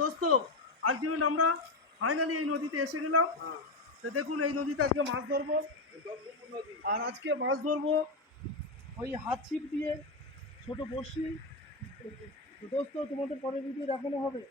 দোস্ত আলটিমেট আমরা ফাইনালি এই নদীতে এসে গেলাম। তো দেখুন এই নদীতে আজকে মাছ ধরবো, আর আজকে মাছ ধরবো ওই হাত ছিপ দিয়ে, ছোট বড়শি। তো দোস্ত তোমাদের পরের ভিডিও দেখানো হবে।